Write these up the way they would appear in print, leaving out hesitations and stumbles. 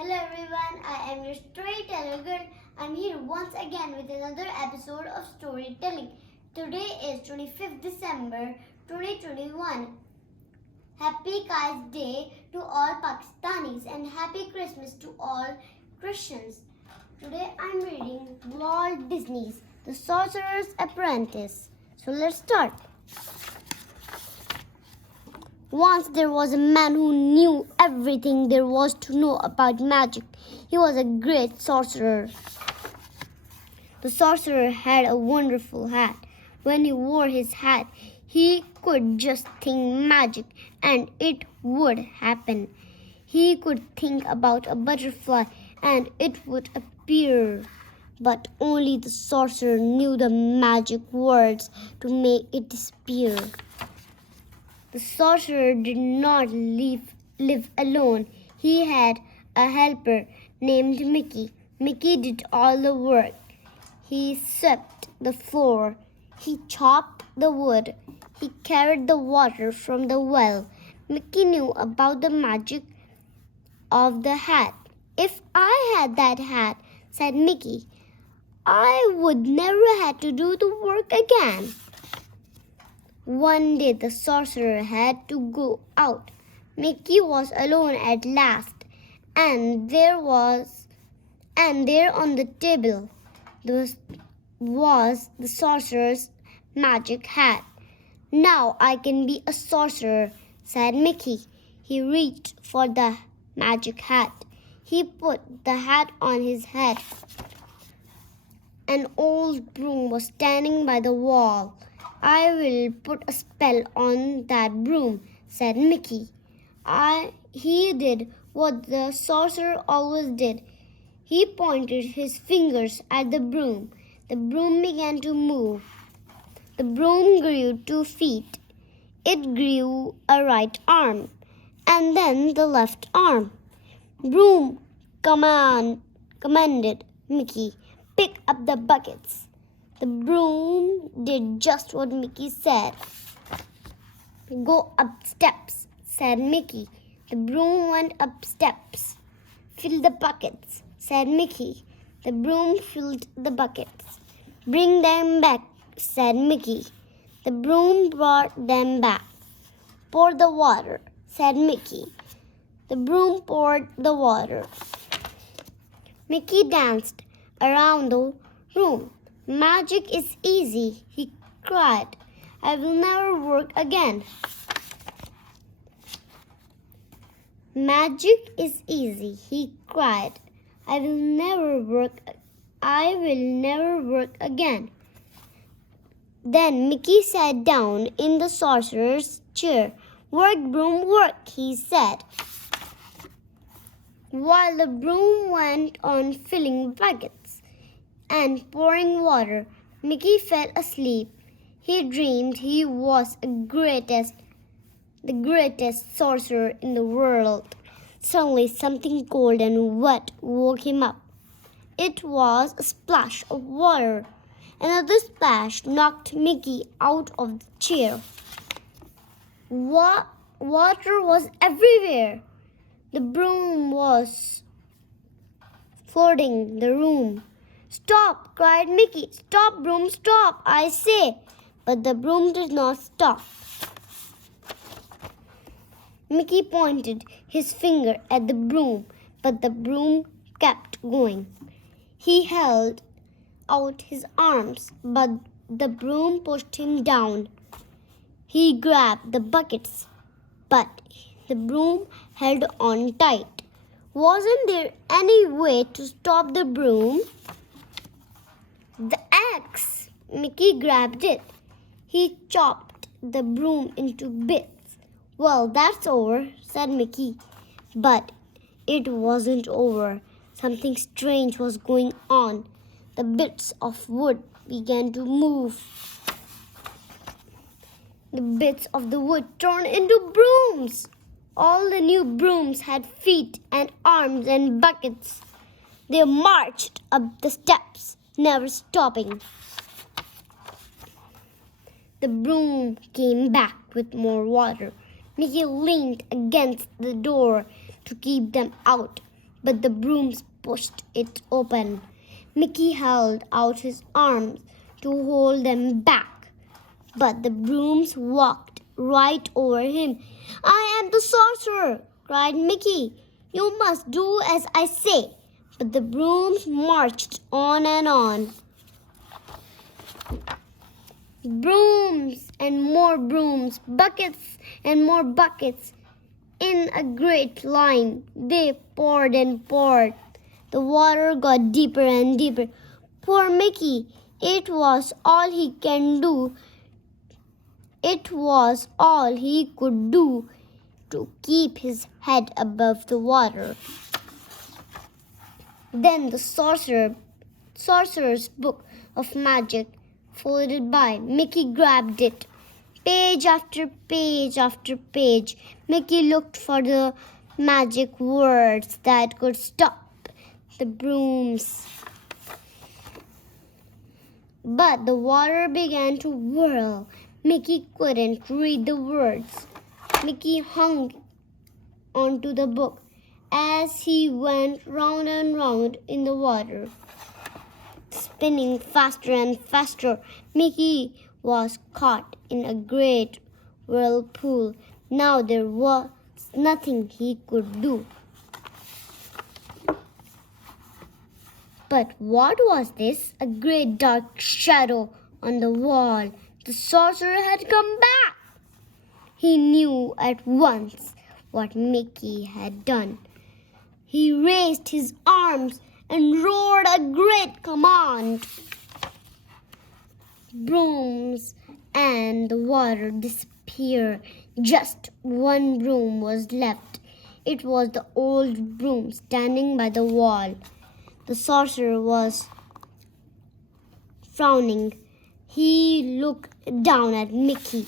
Hello everyone, I am your storyteller girl. I'm here once again with another episode of storytelling. Today is 25th December 2021. Happy Kai's Day to all Pakistanis and Happy Christmas to all Christians. Today I'm reading Walt Disney's The Sorcerer's Apprentice. So let's start. Once there was a man who knew everything there was to know about magic. He was a great sorcerer. The sorcerer had a wonderful hat. When he wore his hat, he could just think magic and it would happen. He could think about a butterfly and it would appear. But only the sorcerer knew the magic words to make it disappear. The sorcerer did not live alone. He had a helper named Mickey. Mickey did all the work. He swept the floor. He chopped the wood. He carried the water from the well. Mickey knew about the magic of the hat. If I had that hat, said Mickey, I would never have to do the work again. One day the sorcerer had to go out. Mickey was alone at last, and there on the table was the sorcerer's magic hat. Now I can be a sorcerer, said Mickey. He reached for the magic hat. He put the hat on his head. An old broom was standing by the wall. I will put a spell on that broom, said Mickey. He did what the sorcerer always did. He pointed his fingers at the broom. The broom began to move. The broom grew 2 feet. It grew a right arm, and then the left arm. Broom, commanded Mickey, pick up the buckets. The broom did just what Mickey said. Go up steps, said Mickey. The broom went up steps. Fill the buckets, said Mickey. The broom filled the buckets. Bring them back, said Mickey. The broom brought them back. Pour the water, said Mickey. The broom poured the water. Mickey danced around the room. Magic is easy, he cried. I will never work again. Magic is easy, he cried. I will never work again. Then Mickey sat down in the sorcerer's chair. Work, broom, work, he said. While the broom went on filling buckets and pouring water, Mickey fell asleep. He dreamed he was the greatest sorcerer in the world. Suddenly something cold and wet woke him up. It was a splash of water. Another splash knocked Mickey out of the chair. Water was everywhere. The broom was flooding the room. Stop, cried Mickey. Stop, broom, stop, I say. But the broom did not stop. Mickey pointed his finger at the broom, but the broom kept going. He held out his arms, but the broom pushed him down. He grabbed the buckets, but the broom held on tight. Wasn't there any way to stop the broom? The axe! Mickey grabbed it. He chopped the broom into bits. Well, that's over, said Mickey. But it wasn't over. Something strange was going on. The bits of wood began to move. The bits of the wood turned into brooms. All the new brooms had feet and arms and buckets. They marched up the steps, never stopping. The broom came back with more water. Mickey leaned against the door to keep them out. but the brooms pushed it open. Mickey held out his arms to hold them back, but the brooms walked right over him. "I am the sorcerer!" cried Mickey. "You must do as I say." But the brooms marched on and on. Brooms and more brooms, buckets and more buckets. In a great line, they poured and poured. The water got deeper and deeper. Poor Mickey, it was all he can do. It was all he could do to keep his head above the water. Then the sorcerer's book of magic floated by. Mickey grabbed it. Page after page after page, Mickey looked for the magic words that could stop the brooms. But the water began to whirl. Mickey couldn't read the words. Mickey hung onto the book as he went round and round in the water, spinning faster and faster. Mickey was caught in a great whirlpool. Now there was nothing he could do. But what was this? A great dark shadow on the wall. The sorcerer had come back. He knew at once what Mickey had done. He raised his arms and roared a great command. Brooms and the water disappeared. Just one broom was left. It was the old broom standing by the wall. The sorcerer was frowning. He looked down at Mickey.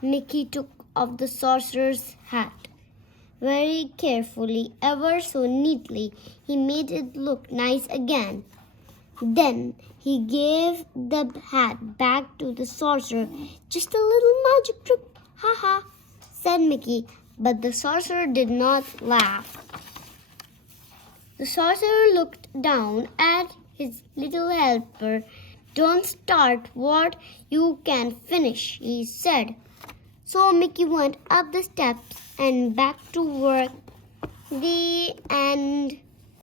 Mickey took off the sorcerer's hat. Very carefully, ever so neatly, he made it look nice again. Then he gave the hat back to the sorcerer. "Just a little magic trick, ha ha," said Mickey. But the sorcerer did not laugh. The sorcerer looked down at his little helper. "Don't start what you can finish," he said. So Mickey went up the steps and back to work. The end.